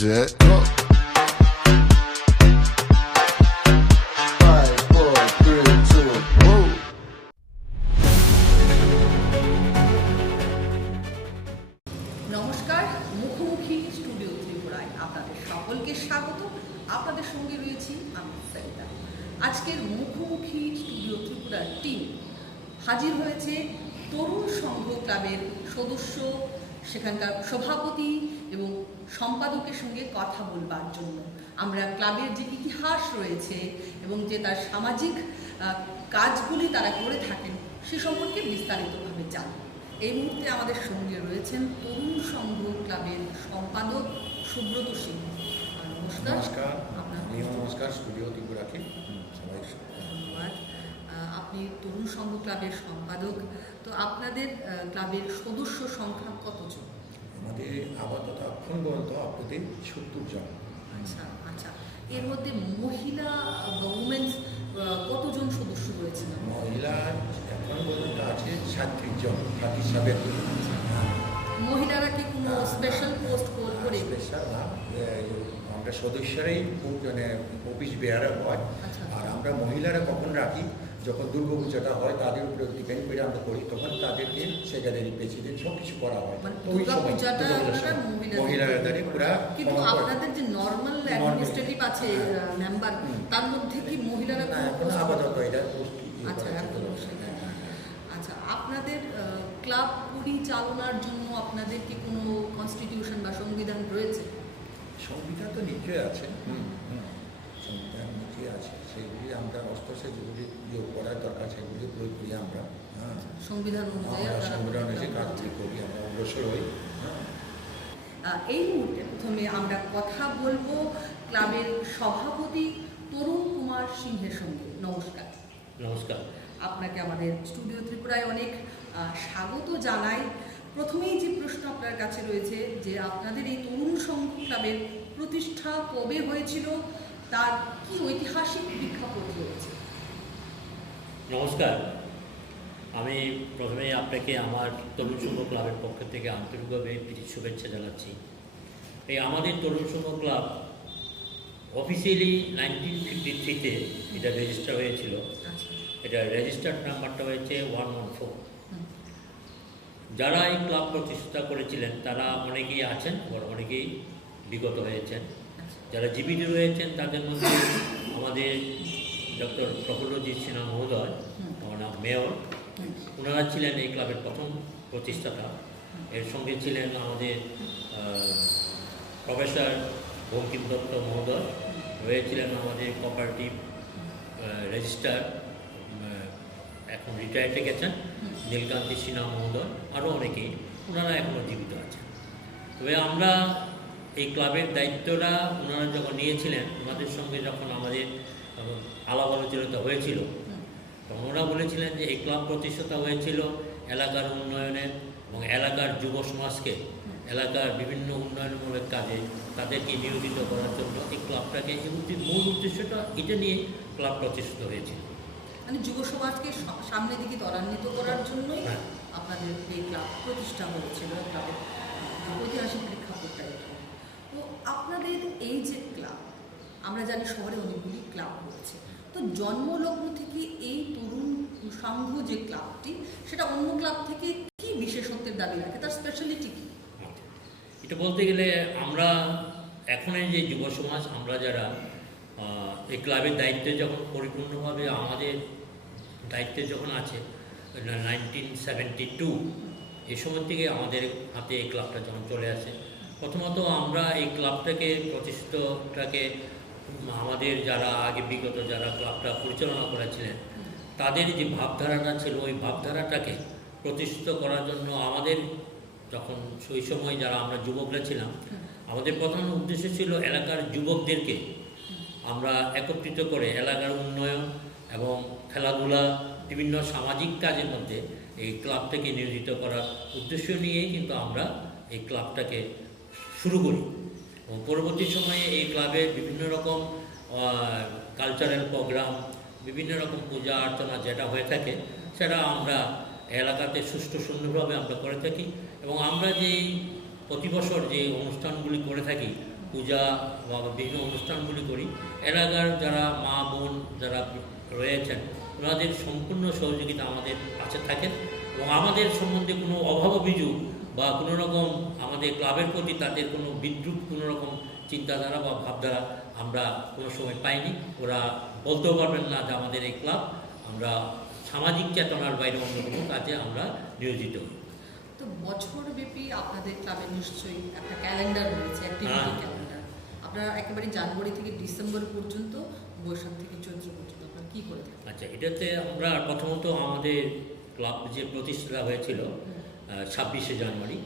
shit. Go. 5, 4, 3, 2, whoa. নমস্কার, মুখোমুখি studio ত্রিপুরায় আপনাদের সকলকে স্বাগত। আপনাদের সঙ্গে রয়েছি আমি সরিতা। আজকের মুখোমুখি স্টুডিও ত্রিপুরার টিম হাজির হয়েছে তরুণ সংঘ ক্লাবের সদস্য, সেখানকার সভাপতি এবং সম্পাদকের সঙ্গে কথা বলবার জন্য। আমরা ক্লাবের যে ইতিহাস রয়েছে এবং যে তার সামাজিক কাজগুলি তারা করে থাকেন সে সম্পর্কে বিস্তারিতভাবে জানব। এই মুহূর্তে আমাদের সঙ্গে রয়েছেন তরুণ সংঘ ক্লাবের সম্পাদক সুব্রত সিংহ। নমস্কার। নমস্কার। আপনার নমস্কার স্টুডিও ত্রিপুরাকে সবাই ধন্যবাদ। আপনি তরুণ সংঘ ক্লাবের সম্পাদক, তো আপনাদের ক্লাবের সদস্য সংখ্যা কতজন? আমাদের আপাতত এখন পর্যন্ত আপনাদের 70 জন। আচ্ছা আচ্ছা, এর মধ্যে মহিলা বা উমেন্স কতজন সদস্য রয়েছেন? মহিলা এখন পর্যন্ত আছে 37 জন, 37 জন। মহিলারা কি কোনো স্পেশাল পোস্ট করে? স্পেশাল না, আমরা সদস্যরাই খুব অফিস বেয়ারা হয়। আচ্ছা। আর আমরা মহিলারা কখন রাখি, যখন দুর্গাপূজাটা হয় তাদের উপরে ডিপেন্ড করে আমরা করি, তখন তাদেরকে সেক্রেটারি প্রেসিডেন্ট সব কিছু করা হয়। মানে তো ওই সময় দুর্গাপূজাটা দুর্গাপূজার আপনারা সময় মহিলারা দাঁড়িয়ে পুরা কিন্তু আপনাদের যে নর্মাল অ্যাডমিনিস্ট্রেটিভ আছে মেম্বার, তার মধ্যে কি মহিলারা না, কোনো এখন post আপাতত করে? এটা পোস্ট আচ্ছা, এখন সেটা। আচ্ছা, আপনাদের ক্লাব পরিচালনার জন্য আপনাদের কি কোনো কনস্টিটিউশন বা সংবিধান রয়েছে? সংবিধান তো নিশ্চয়ই আছে, সংবিধান নিশ্চয়ই আছে, সেগুলি আমরা অস্ত্রসে যেগুলি ইয়ে করার দরকার সেগুলি প্রয়োগ করি আমরা। সংবিধান অনুযায়ী আমরা আপনারা সংবিধান অনুযায়ী ক্লাব কাজগুলি করি, আমরা অগ্রসর হই। এই মুহূর্তে প্রথমে আমরা কথা বলবো ক্লাবের সভাপতি তরুণ কুমার সিংহের সঙ্গে। নমস্কার। নমস্কার। আপনাকে আমাদের স্টুডিও ত্রিপুরায় অনেক স্বাগত জানাই। প্রথমেই যে প্রশ্ন আপনার কাছে রয়েছে যে আপনাদের এই তরুণ সংঘ ক্লাবের প্রতিষ্ঠা কবে হয়েছিল, তার কি ঐতিহাসিক প্রেক্ষাপট রয়েছে? নমস্কার, আমি প্রথমেই আপনাকে আমার তরুণ সংঘ ক্লাবের পক্ষ থেকে আন্তরিকভাবে প্রীতি শুভেচ্ছা জানাচ্ছি। এই আমাদের তরুণ সংঘ ক্লাব অফিসিয়ালি 1953-তে এটা রেজিস্টার হয়েছিল। আচ্ছা। এটা রেজিস্টার্ড নাম্বারটা হয়েছে 114। যারা এই ক্লাব প্রতিষ্ঠা করেছিলেন তারা অনেকেই আছেন, আবার অনেকেই বিগত হয়েছেন। যারা জীবিত রয়েছেন তাদের মধ্যে আমাদের ডক্টর প্রফুল্লজিৎ সিনহা মহোদয়, আমার নাম মেয়র, ওনারা ছিলেন এই ক্লাবের প্রথম প্রতিষ্ঠাতা। এর সঙ্গে ছিলেন আমাদের প্রফেসর বঙ্কিম দত্ত মহোদয়, রয়েছিলেন আমাদের কোঅপারেটিভ রেজিস্ট্রার, এখন রিটায়ার্ডে গেছেন, নীলকান্তি সিনহা মহোদয়, আরও অনেকেই, ওনারা এখনও জীবিত আছেন। তবে আমরা এই ক্লাবের দায়িত্বটা ওনারা যখন নিয়েছিলেন, ওনাদের সঙ্গে যখন আমাদের আলাপ আলোচনা হয়েছিল, তখন ওরা বলেছিলেন যে এই ক্লাব প্রতিষ্ঠাতা হয়েছিল এলাকার উন্নয়নের এবং এলাকার যুব সমাজকে এলাকার বিভিন্ন উন্নয়নমূলক কাজে তাদেরকে নিয়োজিত করার জন্য এই ক্লাবটাকে, মূল উদ্দেশ্যটা এটা নিয়ে ক্লাব প্রতিষ্ঠিত হয়েছিল। মানে যুব সমাজকে সামনের দিকে ত্বরান্বিত করার জন্যই আপনাদের এই ক্লাব প্রতিষ্ঠা হয়েছিল। ক্লাবের ঐতিহাসিক প্রেক্ষাপটটা এটা। তো আপনাদের এই যে ক্লাব, আমরা জানি শহরে অনেকগুলি ক্লাব রয়েছে, তো জন্মলগ্ন থেকে এই তরুণ সংঘ যে ক্লাবটি, সেটা অন্য ক্লাব থেকে কি বিশেষত্বের দাবি রাখে, তার স্পেশালিটি কি? এটা বলতে গেলে আমরা এখনের যে যুব সমাজ, আমরা যারা এই ক্লাবের দায়িত্বে যখন পরিপূর্ণভাবে আমাদের দায়িত্বে যখন আছে 1972, এই সময় থেকে আমাদের হাতে এই ক্লাবটা যখন চলে আসে, প্রথমত আমরা এই ক্লাবটাকে প্রতিষ্ঠিতটাকে আমাদের যারা আগে বিগত যারা ক্লাবটা পরিচালনা করেছিলেন তাদের যে ভাবধারাটা ছিল, ওই ভাবধারাটাকে প্রতিষ্ঠিত করার জন্য আমাদের যখন সেই সময় যারা আমরা যুবকরা ছিলাম, আমাদের প্রধান উদ্দেশ্য ছিল এলাকার যুবকদেরকে আমরা একত্রিত করে এলাকার উন্নয়ন এবং খেলাধুলা বিভিন্ন সামাজিক কাজের মধ্যে এই ক্লাবটাকে নিয়োজিত করার উদ্দেশ্য নিয়েই কিন্তু আমরা এই ক্লাবটাকে শুরু করি। এবং পরবর্তী সময়ে এই ক্লাবে বিভিন্ন রকম কালচারাল প্রোগ্রাম, বিভিন্ন রকম পূজা অর্চনা যেটা হয়ে থাকে সেটা আমরা এলাকাতে সুষ্ঠু সুন্দরভাবে আমরা করে থাকি। এবং আমরা যেই প্রতি বছর যে অনুষ্ঠানগুলি করে থাকি, পূজা বা বিভিন্ন অনুষ্ঠানগুলি করি। এলাকার যারা মা বোন যারা রয়েছেন ওনাদের সম্পূর্ণ সহযোগিতা আমাদের কাছে থাকেন এবং আমাদের সম্বন্ধে কোনো অভাব অভিযোগ বা কোনো রকম আমাদের ক্লাবের প্রতি তাদের কোনো বিদ্রুপ কোনো রকম চিন্তাধারা বা ভাবধারা আমরা কোনো সময় পাইনি। ওরা বলতেও পারবেন না যে আমাদের এই ক্লাব আমরা সামাজিক চেতনার বাইরে অন্য কোনো কাজে আমরা নিয়োজিত হই। তো বছরব্যাপী আপনাদের ক্লাবে নিশ্চয়ই একটা ক্যালেন্ডার রয়েছে, অ্যাক্টিভিটি ক্যালেন্ডার। আপনারা একেবারে জানুয়ারি থেকে ডিসেম্বর পর্যন্ত, বৈশাখ থেকে চৈত্র পর্যন্ত আপনারা কী করে থাকেন? আচ্ছা, এটাতে আমরা প্রথমত আমাদের ক্লাব যে প্রতিষ্ঠা হয়েছিল 26শে জানুয়ারি,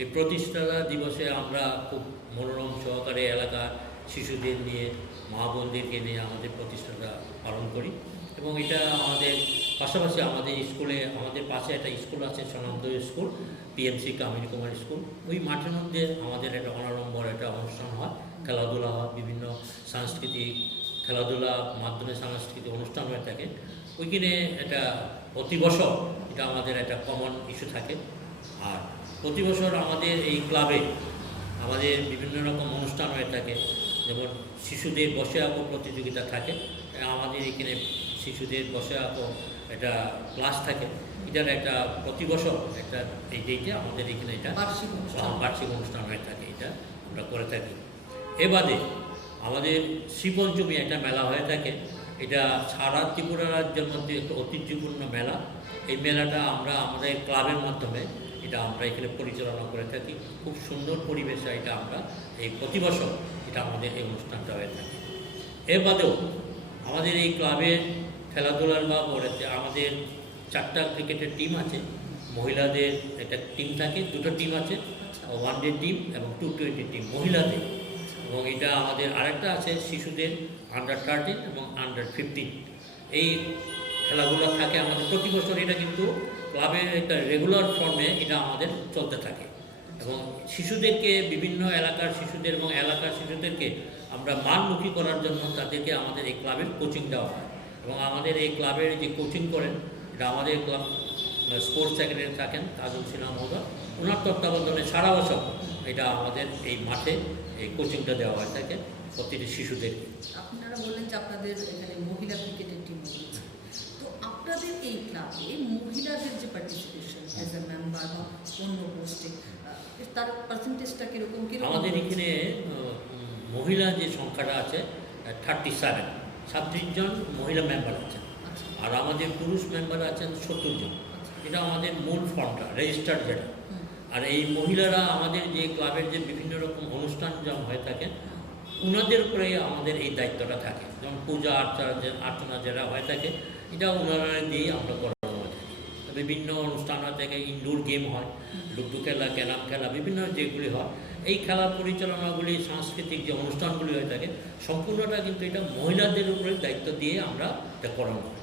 এই প্রতিষ্ঠা দিবসে আমরা খুব মনোরম সহকারে এলাকার শিশুদের নিয়ে মা বোনদেরকে নিয়ে আমাদের প্রতিষ্ঠাটা পালন করি এবং এটা আমাদের পাশাপাশি আমাদের স্কুলে আমাদের পাশে একটা স্কুল আছে স্বনামধন্য স্কুল পিএমসি কামিনী কুমার স্কুল, ওই মাঠের মধ্যে আমাদের একটা অনাড়ম্বর একটা অনুষ্ঠান হয়, খেলাধুলা হয়, বিভিন্ন সাংস্কৃতিক খেলাধুলা মাধ্যমে সাংস্কৃতিক অনুষ্ঠান হয়ে থাকে। ওইখানে এটা প্রতি বছর এটা আমাদের একটা কমন ইস্যু থাকে। আর প্রতি বছর আমাদের এই ক্লাবে আমাদের বিভিন্ন রকম অনুষ্ঠান হয়ে থাকে, যেমন শিশুদের বসে আঁকো প্রতিযোগিতা থাকে। আমাদের এখানে শিশুদের বসে আঁকো একটা ক্লাস থাকে, এটার একটা প্রতি বছর একটা এই ডেটে আমাদের এখানে এটা বার্ষিক অনুষ্ঠান হয়ে থাকে, এটা আমরা করে থাকি। এ বাদে আমাদের শ্রীপঞ্চমী একটা মেলা হয়ে থাকে, এটা সারা ত্রিপুরা রাজ্যের মধ্যে একটা ঐতিহ্যপূর্ণ মেলা। এই মেলাটা আমরা আমাদের ক্লাবের মাধ্যমে এটা আমরা এখানে পরিচালনা করে থাকি। খুব সুন্দর পরিবেশে এটা আমরা এই প্রতি বছর এটা আমাদের এই অনুষ্ঠানটা হয়ে থাকে। এর বাদেও আমাদের এই ক্লাবের খেলাধুলার বা বলেছে আমাদের 4টা ক্রিকেটের টিম আছে, মহিলাদের একটা টিম থাকে, 2টো টিম আছে, ওয়ানডে টিম এবং T20 টিম মহিলাদের, এবং এটা আমাদের আরেকটা আছে শিশুদের আন্ডার-13 এবং আন্ডার-15। এই খেলাধুলা থাকে আমাদের প্রতি বছর। এটা কিন্তু ক্লাবের একটা রেগুলার ফর্মে এটা আমাদের চলতে থাকে এবং শিশুদেরকে বিভিন্ন এলাকার শিশুদের এবং এলাকার শিশুদেরকে আমরা মানমুখী করার জন্য তাদেরকে আমাদের এই ক্লাবের কোচিং দেওয়া হয় এবং আমাদের এই ক্লাবের যে কোচিং করেন এটা আমাদের ক্লাব স্পোর্টস সেক্রেটারি থাকেন কাজল সিনহা মহোদয়, ওনার তত্ত্বাবধানে সারা বছর এটা আমাদের এই মাঠে এই কোচিংটা দেওয়া হয়ে থাকে প্রতিটি শিশুদের। আপনারা বললেন যে আপনাদের এখানে মহিলা ক্রিকেটের টিম রয়েছে, তো আপনাদের এই ক্লাবে মহিলাদের যে পার্টিসিপেশন অ্যাজ এ মেম্বার বা অন্য পোস্টে তার পার্সেন্টেজটা কীরকম? আমাদের এখানে মহিলা যে সংখ্যাটা আছে 37 জন মহিলা মেম্বার আছেন, আর আমাদের পুরুষ মেম্বার আছেন 70 জন। এটা আমাদের মূল ফর্মটা রেজিস্টার্ড যেটা। আর এই মহিলারা আমাদের যে ক্লাবের যে বিভিন্ন রকম অনুষ্ঠান যেমন হয়ে থাকে ওনাদের উপরে আমাদের এই দায়িত্বটা থাকে, যেমন পূজা আর্চনা যারা হয়ে থাকে এটা ওনারা দিয়েই আমরা করানো হয়ে থাকে। বিভিন্ন অনুষ্ঠান হয়ে থাকে, ইনডোর গেম হয়, লুডো খেলা, ক্যারাম খেলা, বিভিন্ন যেগুলি হয়, এই খেলা পরিচালনাগুলি সাংস্কৃতিক যে অনুষ্ঠানগুলি হয়ে থাকে সম্পূর্ণটা কিন্তু এটা মহিলাদের উপরে দায়িত্ব দিয়ে আমরা এটা করানো হয়।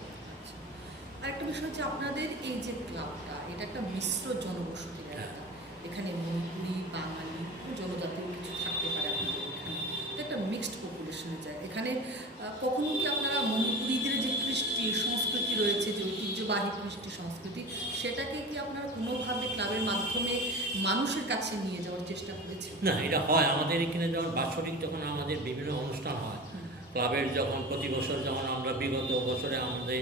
আরেকটা বিষয় হচ্ছে আপনাদের এই যে ক্লাবটা এটা একটা মিশ্র জনবসতির এলাকা, এখানে মণিপুরি, বাঙালি, জনজাতীয় কিছু থাকতে পারে আপনাদের এখানে, তো একটা মিক্সড পপুলেশনে যায়। এখানে কখনো কি আপনারা মণিপুরীদের যে কৃষ্টি সংস্কৃতি রয়েছে, যে ঐতিহ্যবাহী কৃষ্টি সংস্কৃতি, সেটাকে কি আপনারা কোনোভাবে ক্লাবের মাধ্যমে মানুষের কাছে নিয়ে যাওয়ার চেষ্টা করেছেন? না, এটা হয় আমাদের এখানে যেমন বাৎসরিক যখন আমাদের বিভিন্ন অনুষ্ঠান হয় ক্লাবের, যখন প্রতি বছর যেমন আমরা বিগত বছরে আমাদের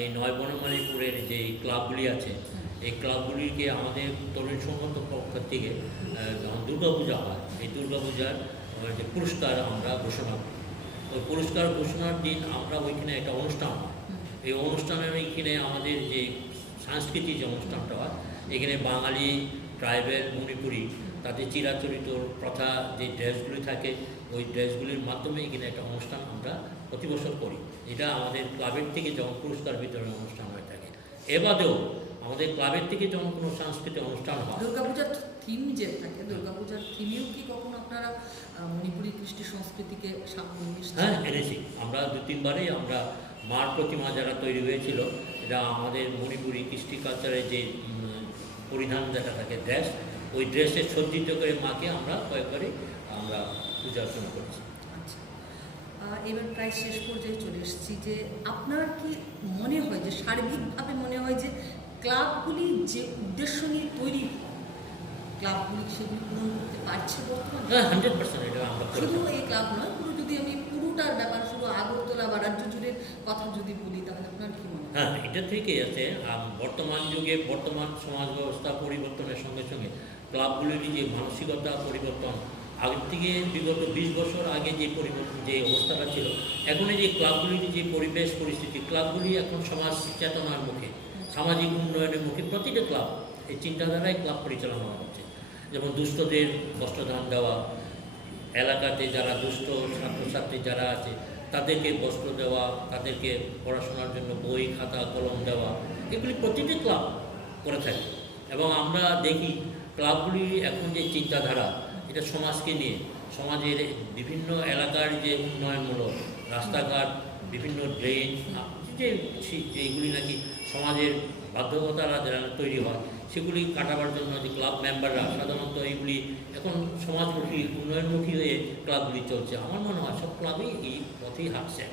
এই 9 বনমালীপুরের যে ক্লাবগুলি আছে এই ক্লাবগুলিকে আমাদের তরুণ সংগঠন পক্ষ থেকে যখন দুর্গাপূজা হয় এই দুর্গাপূজার যে পুরস্কার আমরা ঘোষণা করি, ওই পুরস্কার ঘোষণার দিন আমরা ওইখানে একটা অনুষ্ঠান হয়। এই অনুষ্ঠানের ওইখানে আমাদের যে সাংস্কৃতিক যে অনুষ্ঠানটা হয় এখানে বাঙালি, ট্রাইবেল, মণিপুরি তাদের চিরাচরিত প্রথা যে ড্রেসগুলি থাকে ওই ড্রেসগুলির মাধ্যমে এখানে একটা অনুষ্ঠান আমরা প্রতি বছর করি। এটা আমাদের ক্লাবের থেকে যখন পুরস্কার বিতরণ অনুষ্ঠান হয়ে থাকে। এবাদেও আমাদের ক্লাবের থেকে যখন কোনো সাংস্কৃতিক অনুষ্ঠান হয়, দুর্গাপূজার থিম যে থাকে, দুর্গাপূজার থিমেও কি কখনো আপনারা মণিপুরি কৃষ্টি সংস্কৃতিকে সামনে এনেছেন? হ্যাঁ, এনেছি। আমরা 2-3 বারেই আমরা মার প্রতিমা যারা তৈরি হয়েছিল এটা আমাদের মণিপুরি কৃষ্টি কালচারের যে পরিধান যেটা থাকে ড্রেস, ওই ড্রেসে সজ্জিত করে মাকে আমরা কয়েকবারই আমরা পূজা অর্চনা করছি। আচ্ছা, এবার প্রায় শেষ পর্যায়ে চলে এসেছি, যে আপনার কি মনে হয় যে সার্বিকভাবে মনে হয় যে ক্লাবগুলি যে উদ্দেশ্য নিয়ে তৈরি ক্লাবগুলি সেগুলি পূরণ করতে পারছে বর্তমানে? হ্যাঁ, 100% এটা আমরা করে শুধু থাকি। এই ক্লাব নয়, পুরো যদি আমি পুরোটার ব্যাপার শুধু আগরতলা বা রাজ্য জুড়ে কথা যদি বলি তাহলে আপনার কি মনে হয়? হ্যাঁ, এটা ঠিকই আছে। বর্তমান যুগে বর্তমান সমাজ ব্যবস্থা পরিবর্তনের সঙ্গে সঙ্গে ক্লাবগুলির যে মানসিকতা পরিবর্তন, আগের থেকে বিগত 20 বছর আগে যে পরিবর্তন, যে অবস্থাটা ছিল, এখন এই যে ক্লাবগুলির যে পরিবেশ পরিস্থিতি, ক্লাবগুলি এখন সমাজ চেতনার মুখে, সামাজিক উন্নয়নের মুখে প্রতিটা ক্লাব এই চিন্তাধারায় ক্লাব পরিচালনা হচ্ছে। যেমন দুস্থদের বস্ত্রদান দেওয়া, এলাকাতে যারা দুস্থ ছাত্রছাত্রী যারা আছে তাদেরকে বস্ত্র দেওয়া, তাদেরকে পড়াশোনার জন্য বই খাতা কলম দেওয়া, এগুলি প্রতিটি ক্লাব করে থাকে। এবং আমরা দেখি ক্লাবগুলি এখন যে চিন্তাধারা, এটা সমাজকে নিয়ে, সমাজের বিভিন্ন এলাকার যে উন্নয়নমূলক রাস্তাঘাট, বিভিন্ন ড্রেন, যেগুলি নাকি সমাজের বাধ্যকতারা যারা তৈরি হয় সেগুলি কাটাবার জন্য যে ক্লাব মেম্বাররা সাধারণত এইগুলি এখন সমাজমুখী উন্নয়নমুখী হয়ে ক্লাবগুলি চলছে। আমার মনে হয় সব ক্লাবই এই পথেই হাঁটছে।